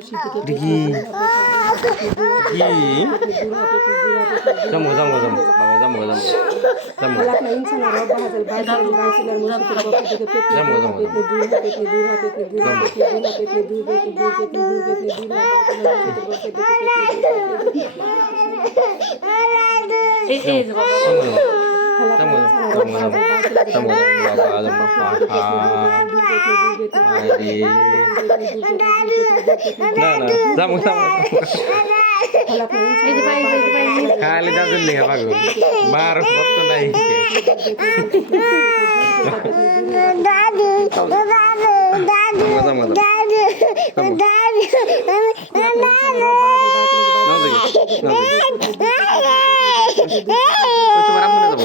কি জামো জামো জামো বাবা জামো জামো জামো জামো জামো জামো తమ తమ తమ బాబాల మహా హరి నా నా దమ దమ খালি দাদুর লিখে পাগল মার ভক্ত নাই তোমার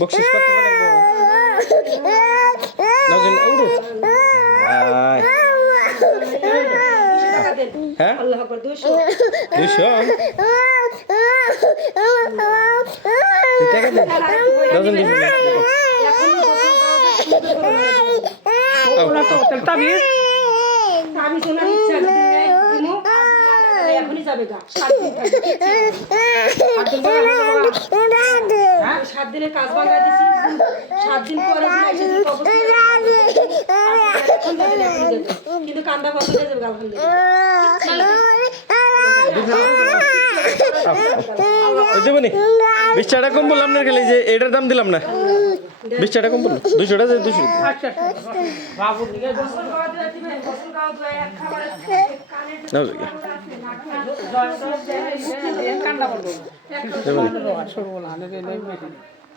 বকশিস কত লাগবে নগেন উড়ো আয়। হ্যাঁ? আল্লাহ আকবার 200 200 টাকা দে। নগেন দিবি তাবিজ। তাবিজ যাবে কম বললাম না গেলে যে এটার দাম দিলাম না। বিশ টাকা কম পড়ল দুইশো টাকা দুইশো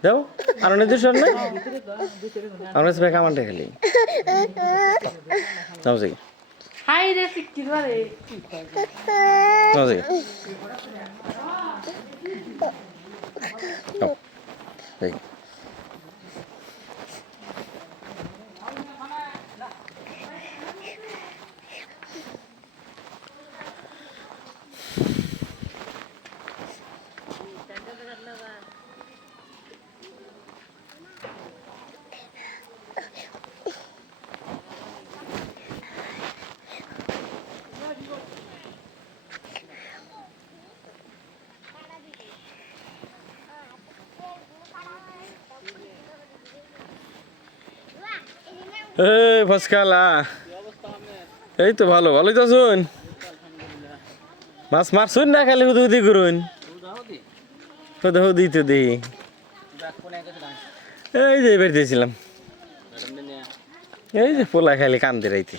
যাও আর অনেক দূর সরনে আমরা সবাই কামানটা খেলি। যাও যাই হাই রে এই ফসকালা এই তো ভালো ভালোই তো শুন মাছ মারছুন না খালি হুদু হুদি করুন? হুদু হুদি তো দিই। এই যে এবার দিয়েছিলাম। এই যে পোলা খালি কান্দে রাইতে।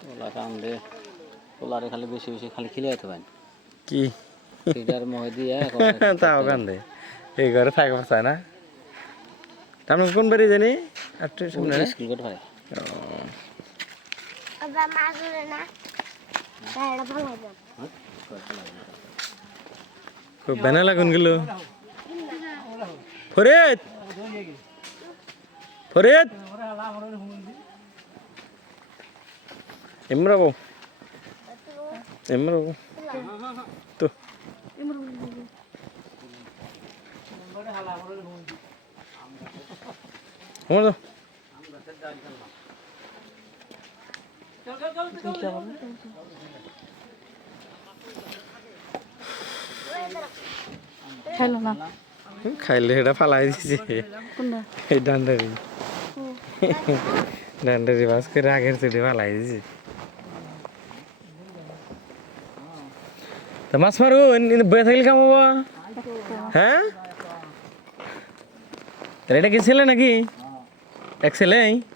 পোলা কান্দে। পোলারে খালি বেশি বেশি খালি খিলে যেতে পারেন। কি? ফিডার মহে দিয়ে তাও কান্দে। এই ঘরে থাকব না। আপনার কোন বাড়ি জানি? একটু শুনে স্কুল করতে পারে খুব বেনা লাগুন গেল। ফরিদ! ফরিদ! এমরাবো এমরাবো তো। আমার তো খাইলো না খাইলে এটা ফালাই দিছে। এই ডান্ডারি। ডান্ডারি বাস করে আগের চুটি ফালাই দিছে। তা মাছ কিন্তু বয়ে থাকলে কামাবো হ্যাঁ? তাহলে এটা কি ছেলে নাকি? Excelente!